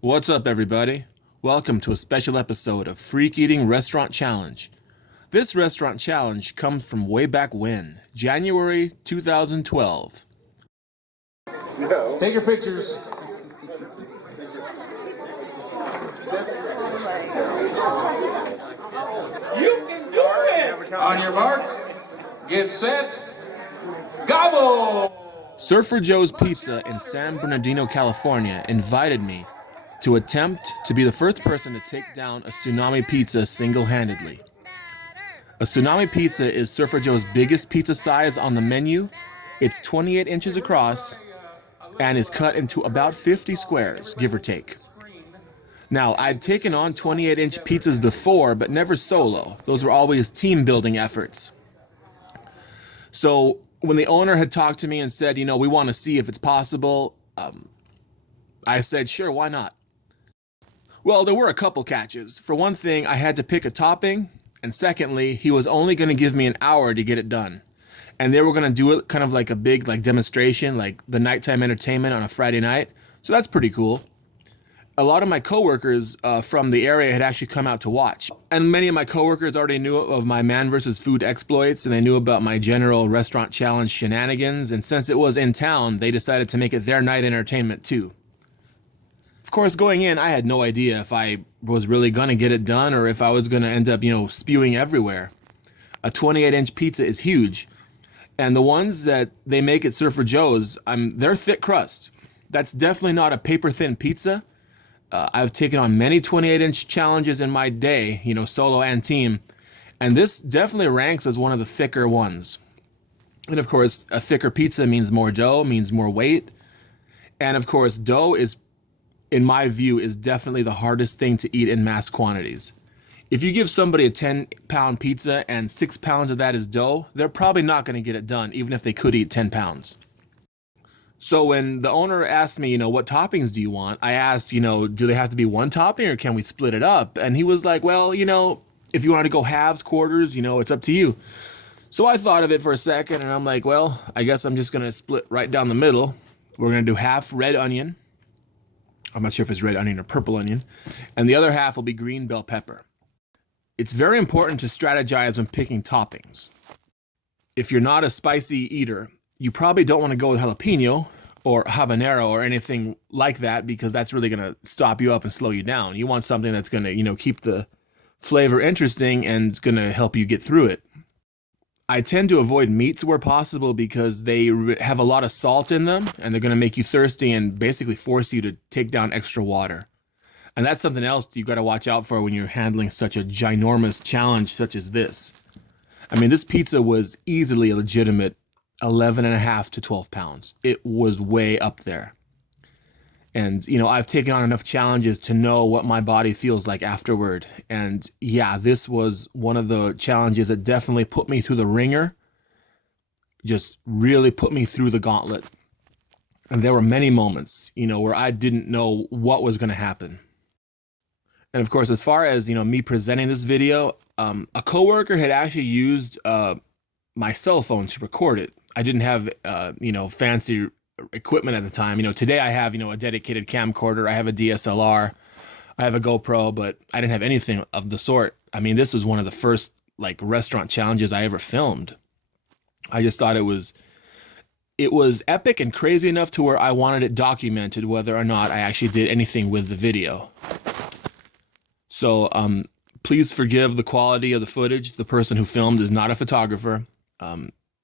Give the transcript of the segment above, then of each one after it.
What's up, everybody? Welcome to a special episode of FreakEating Restaurant Challenge. This restaurant challenge comes from way back when, January 2012. Take your pictures. You can do it! On your mark, get set, gobble! Surfer Joe's Pizza in San Bernardino, California invited me to attempt to be the first person to take down a Tsunami Pizza single-handedly. A Tsunami Pizza is Surfer Joe's biggest pizza size on the menu. It's 28 inches across and is cut into about 50 squares, give or take. Now, I'd taken on 28-inch pizzas before, but never solo. Those were always team-building efforts. So when the owner had talked to me and said, we want to see if it's possible, I said, sure, why not? Well, there were a couple catches. For one thing, I had to pick a topping, and secondly, he was only going to give me an hour to get it done. And they were going to do it kind of like a big demonstration, like the nighttime entertainment on a Friday night. So that's pretty cool. A lot of my coworkers from the area had actually come out to watch. And many of my coworkers already knew of my man versus food exploits, and they knew about my general restaurant challenge shenanigans. And since it was in town, they decided to make it their night entertainment too. Of course, going in, I had no idea if I was really going to get it done or if I was going to end up, spewing everywhere. A 28-inch pizza is huge. And the ones that they make at Surfer Joe's, they're thick crust. That's definitely not a paper-thin pizza. I've taken on many 28-inch challenges in my day, solo and team. And this definitely ranks as one of the thicker ones. And of course, a thicker pizza means more dough, means more weight. And of course, dough is, in my view, is definitely the hardest thing to eat in mass quantities. If you give somebody a 10-pound pizza and 6 pounds of that is dough, they're probably not going to get it done, even if they could eat 10 pounds. So when the owner asked me, what toppings do you want? I asked, do they have to be one topping or can we split it up? And he was like, well, if you want to go halves, quarters, it's up to you. So I thought of it for a second and I'm like, well, I guess I'm just going to split right down the middle. We're going to do half red onion. I'm not sure if it's red onion or purple onion. And the other half will be green bell pepper. It's very important to strategize when picking toppings. If you're not a spicy eater, you probably don't want to go with jalapeno or habanero or anything like that because that's really going to stop you up and slow you down. You want something that's going to, keep the flavor interesting and it's going to help you get through it. I tend to avoid meats where possible because they have a lot of salt in them and they're going to make you thirsty and basically force you to take down extra water. And that's something else you got to watch out for when you're handling such a ginormous challenge such as this. I mean, this pizza was easily a legitimate 11.5 to 12 pounds. It was way up there. And, I've taken on enough challenges to know what my body feels like afterward. And yeah, this was one of the challenges that definitely put me through the ringer. Just really put me through the gauntlet. And there were many moments, where I didn't know what was going to happen. And of course, as far as, me presenting this video, a coworker had actually used my cell phone to record it. I didn't have, fancy equipment at the time. Today I have, a dedicated camcorder. I have a DSLR. I have a GoPro, but I didn't have anything of the sort. I mean, this was one of the first, restaurant challenges I ever filmed. I just thought it was epic and crazy enough to where I wanted it documented whether or not I actually did anything with the video. So, please forgive the quality of the footage. The person who filmed is not a photographer.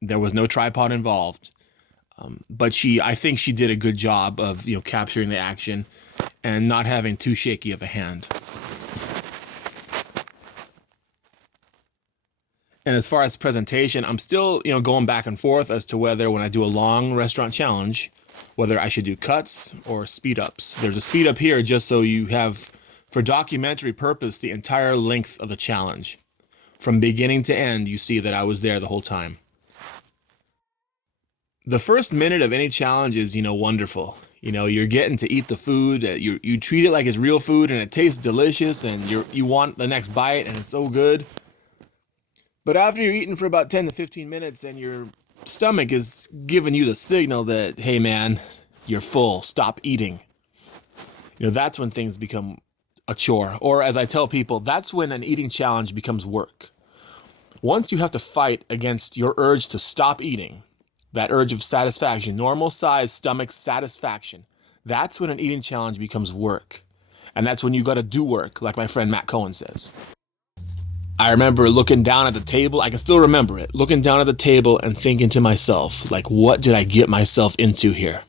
There was no tripod involved. But I think she did a good job of, capturing the action and not having too shaky of a hand. And as far as presentation, I'm still, going back and forth as to whether when I do a long restaurant challenge, whether I should do cuts or speed ups. There's a speed up here just so you have, for documentary purpose, the entire length of the challenge. From beginning to end, you see that I was there the whole time. The first minute of any challenge is, wonderful. You're getting to eat the food. You treat it like it's real food and it tastes delicious and you want the next bite and it's so good. But after you're eating for about 10 to 15 minutes and your stomach is giving you the signal that, hey man, you're full, stop eating. That's when things become a chore. Or as I tell people, that's when an eating challenge becomes work. Once you have to fight against your urge to stop eating, that urge of satisfaction, normal size stomach satisfaction, that's when an eating challenge becomes work. And that's when you got to do work, like my friend Matt Cohen says. I remember looking down at the table. I can still remember it. Looking down at the table and thinking to myself, like, what did I get myself into here?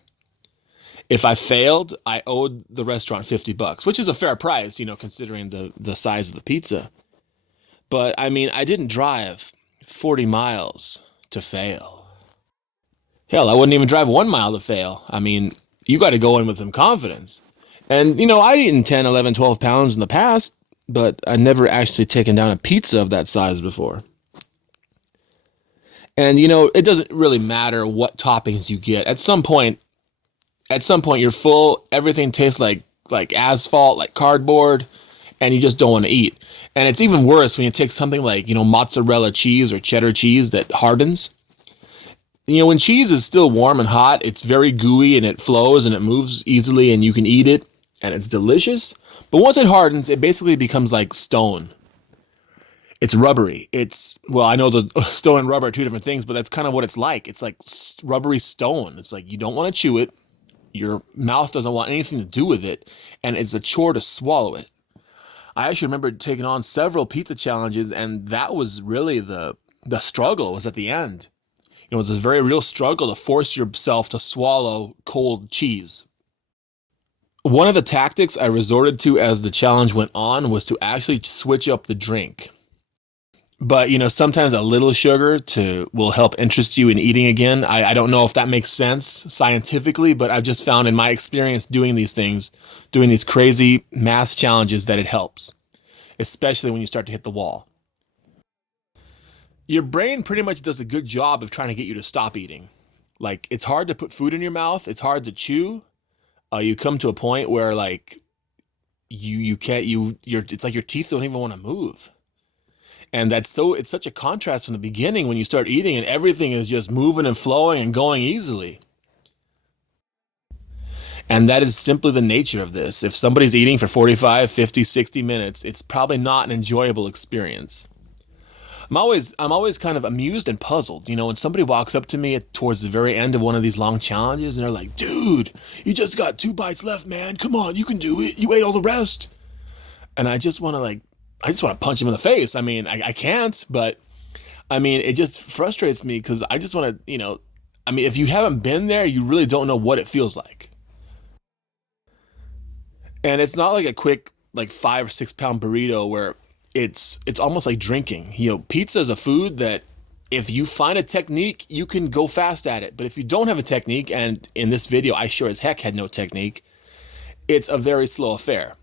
If I failed, I owed the restaurant $50, which is a fair price, considering the size of the pizza. But I mean, I didn't drive 40 miles to fail. Hell, I wouldn't even drive 1 mile to fail. I mean, you got to go in with some confidence. And, I'd eaten 10, 11, 12 pounds in the past, but I'd never actually taken down a pizza of that size before. And, it doesn't really matter what toppings you get. At some point you're full, everything tastes like asphalt, like cardboard, and you just don't want to eat. And it's even worse when you take something like, mozzarella cheese or cheddar cheese that hardens. When cheese is still warm and hot, it's very gooey and it flows and it moves easily and you can eat it and it's delicious. But once it hardens, it basically becomes like stone. It's rubbery. I know the stone and rubber are two different things, but that's kind of what it's like. It's like rubbery stone. It's like you don't want to chew it. Your mouth doesn't want anything to do with it. And it's a chore to swallow it. I actually remember taking on several pizza challenges, and that was really the struggle was at the end. It was a very real struggle to force yourself to swallow cold cheese. One of the tactics I resorted to as the challenge went on was to actually switch up the drink. But, sometimes a little sugar will help interest you in eating again. I don't know if that makes sense scientifically, but I've just found in my experience doing these things, doing these crazy mass challenges, that it helps, especially when you start to hit the wall. Your brain pretty much does a good job of trying to get you to stop eating. Like, it's hard to put food in your mouth. It's hard to chew. You come to a point where like you can't, it's like your teeth don't even want to move. And it's such a contrast from the beginning when you start eating and everything is just moving and flowing and going easily. And that is simply the nature of this. If somebody's eating for 45, 50, 60 minutes, it's probably not an enjoyable experience. I'm always kind of amused and puzzled, when somebody walks up to me towards the very end of one of these long challenges and they're like, dude, you just got 2 bites left, man. Come on, you can do it. You ate all the rest. And I just want to punch him in the face. I mean, I can't, but I mean, it just frustrates me because I just want to, if you haven't been there, you really don't know what it feels like. And it's not like a quick, 5 or 6 pound burrito where it's almost like drinking. Pizza is a food that if you find a technique, you can go fast at it. But if you don't have a technique, and in this video, I sure as heck had no technique, it's a very slow affair.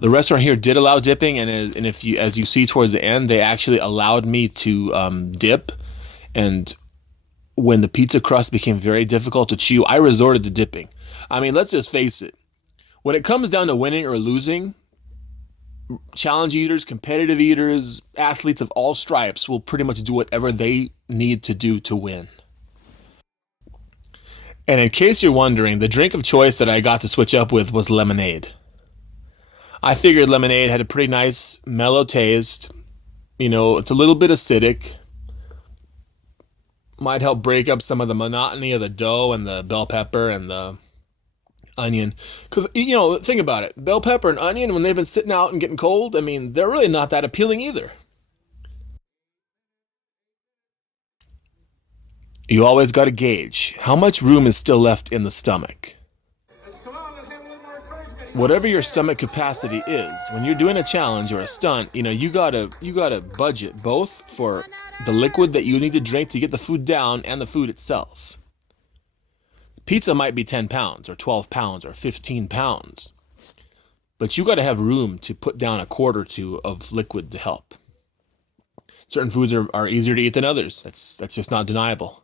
The restaurant here did allow dipping, and as you see towards the end, they actually allowed me to dip. And when the pizza crust became very difficult to chew, I resorted to dipping. I mean, let's just face it. When it comes down to winning or losing, challenge eaters, competitive eaters, athletes of all stripes will pretty much do whatever they need to do to win. And in case you're wondering, the drink of choice that I got to switch up with was lemonade. I figured lemonade had a pretty nice, mellow taste. It's a little bit acidic. Might help break up some of the monotony of the dough and the bell pepper and the onion. Because, think about it. Bell pepper and onion, when they've been sitting out and getting cold, I mean, they're really not that appealing either. You always got to gauge how much room is still left in the stomach. Whatever your stomach capacity is, when you're doing a challenge or a stunt, you gotta budget both for the liquid that you need to drink to get the food down and the food itself. Pizza might be 10 pounds or 12 pounds or 15 pounds, but you gotta have room to put down a quart or two of liquid to help. Certain foods are easier to eat than others. That's just not deniable.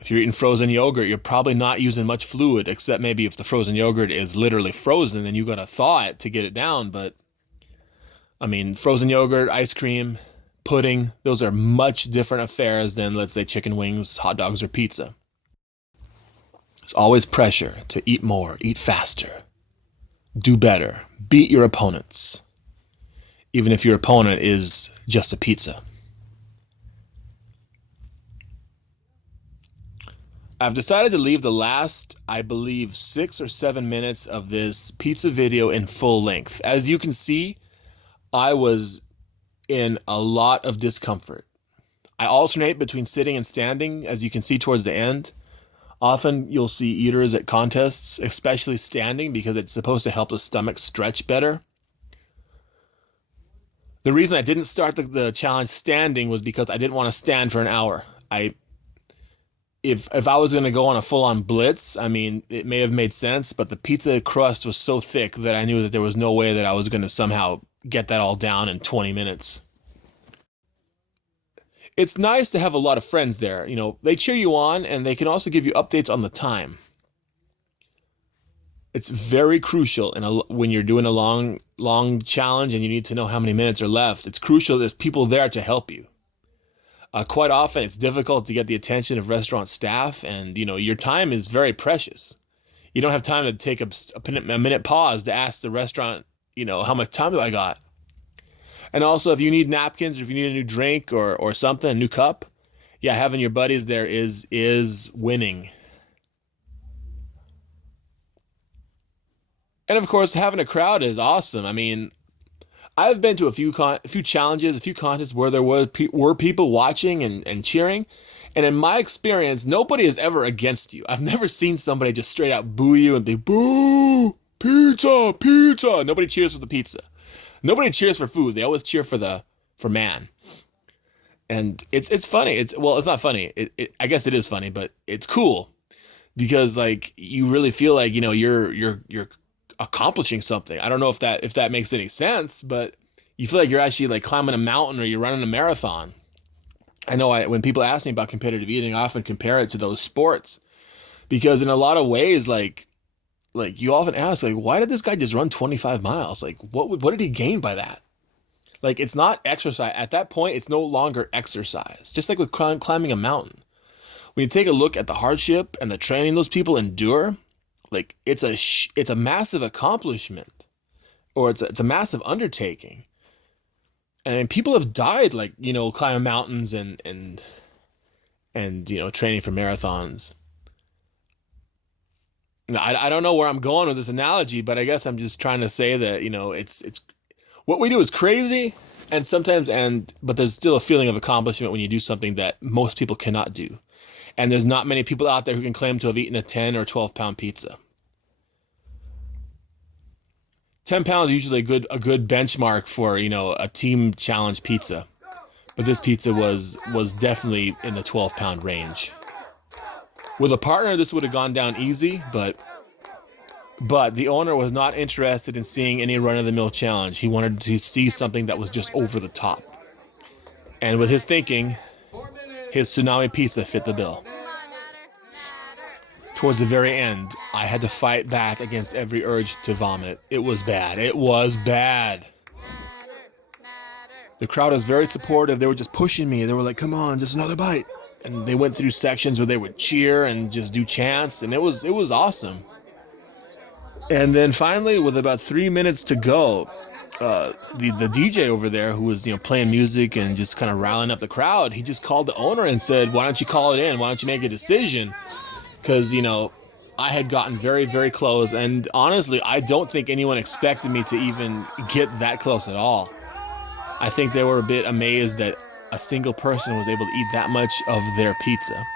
If you're eating frozen yogurt, you're probably not using much fluid, except maybe if the frozen yogurt is literally frozen, then you got to thaw it to get it down. But, I mean, frozen yogurt, ice cream, pudding, those are much different affairs than, let's say, chicken wings, hot dogs, or pizza. There's always pressure to eat more, eat faster, do better, beat your opponents, even if your opponent is just a pizza. I've decided to leave the last, I believe, 6 or 7 minutes of this pizza video in full length. As you can see, I was in a lot of discomfort. I alternate between sitting and standing, as you can see towards the end. Often you'll see eaters at contests, especially standing, because it's supposed to help the stomach stretch better. The reason I didn't start the challenge standing was because I didn't want to stand for an hour. If I was going to go on a full-on blitz, I mean, it may have made sense, but the pizza crust was so thick that I knew that there was no way that I was going to somehow get that all down in 20 minutes. It's nice to have a lot of friends there. You know, they cheer you on, and they can also give you updates on the time. It's very crucial when you're doing a long challenge and you need to know how many minutes are left. It's crucial there's people there to help you. Quite often, it's difficult to get the attention of restaurant staff, and your time is very precious. You don't have time to take a minute pause to ask the restaurant, how much time do I got? And also, if you need napkins or if you need a new drink or something, a new cup, yeah, having your buddies there is winning. And of course, having a crowd is awesome. I mean, I've been to a few challenges, a few contests where there were people watching and cheering. And in my experience, nobody is ever against you. I've never seen somebody just straight out boo you and be, boo, pizza, pizza. Nobody cheers for the pizza. Nobody cheers for food. They always cheer for man. And it's funny. It's not funny. I guess it is funny, but it's cool because you really feel like, you're accomplishing something. I don't know if that makes any sense, but you feel like you're actually climbing a mountain or you're running a marathon. I know when people ask me about competitive eating, I often compare it to those sports because in a lot of ways, you often ask, why did this guy just run 25 miles? What did he gain by that? It's not exercise. At that point, it's no longer exercise. Just like with climbing a mountain. When you take a look at the hardship and the training those people endure, it's a massive accomplishment, or it's a massive undertaking. And people have died, climbing mountains and training for marathons. I don't know where I'm going with this analogy, but I guess I'm just trying to say that, it's what we do is crazy but there's still a feeling of accomplishment when you do something that most people cannot do. And there's not many people out there who can claim to have eaten a 10 or 12 pound pizza. 10 pounds is usually a good benchmark for, a team challenge pizza. But this pizza was definitely in the 12 pound range. With a partner, this would have gone down easy, but the owner was not interested in seeing any run-of-the-mill challenge. He wanted to see something that was just over the top. And with his thinking, his Tsunami Pizza fit the bill. Towards the very end, I had to fight back against every urge to vomit. It was bad. It was bad. The crowd was very supportive. They were just pushing me. They were like, come on, just another bite. And they went through sections where they would cheer and just do chants, and it was awesome. And then finally, with about 3 minutes to go, the DJ over there who was playing music and just kind of riling up the crowd, he just called the owner and said, why don't you call it in? Why don't you make a decision? Because, I had gotten very, very close. And honestly, I don't think anyone expected me to even get that close at all. I think they were a bit amazed that a single person was able to eat that much of their pizza.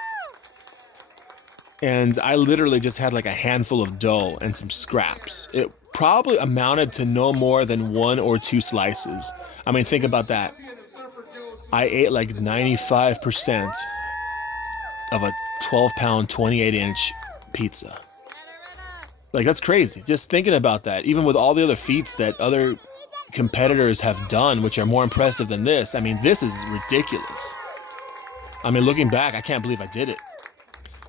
And I literally just had a handful of dough and some scraps. It probably amounted to no more than 1 or 2 slices. I mean, think about that. I ate 95% of a 12-pound, 28-inch pizza. That's crazy. Just thinking about that, even with all the other feats that other competitors have done, which are more impressive than this. I mean, this is ridiculous. I mean, looking back, I can't believe I did it.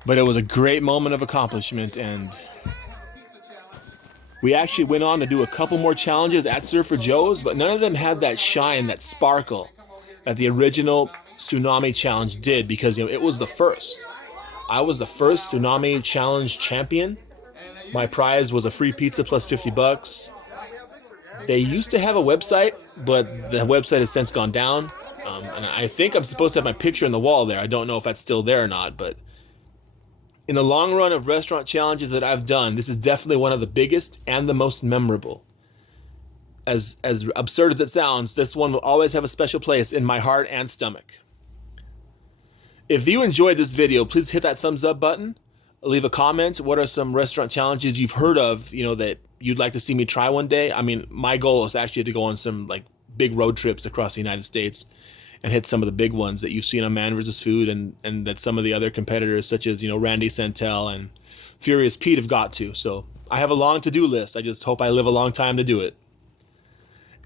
But it was a great moment of accomplishment, and we actually went on to do a couple more challenges at Surfer Joe's, but none of them had that shine, that sparkle that the original Tsunami Challenge did, because it was the first. I was the first Tsunami Challenge champion. My prize was a free pizza plus $50. They used to have a website, but the website has since gone down. And I think I'm supposed to have my picture on the wall there. I don't know if that's still there or not, but in the long run of restaurant challenges that I've done, this is definitely one of the biggest and the most memorable. As absurd as it sounds, this one will always have a special place in my heart and stomach. If you enjoyed this video, please hit that thumbs up button. Leave a comment. What are some restaurant challenges you've heard of, that you'd like to see me try one day? I mean, my goal is actually to go on some big road trips across the United States and hit some of the big ones that you've seen on Man vs. Food and that some of the other competitors such as, Randy Santel and Furious Pete have got to. So I have a long to-do list. I just hope I live a long time to do it.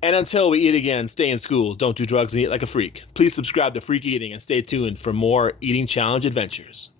And until we eat again, stay in school, don't do drugs, and eat like a freak. Please subscribe to Freak Eating and stay tuned for more eating challenge adventures.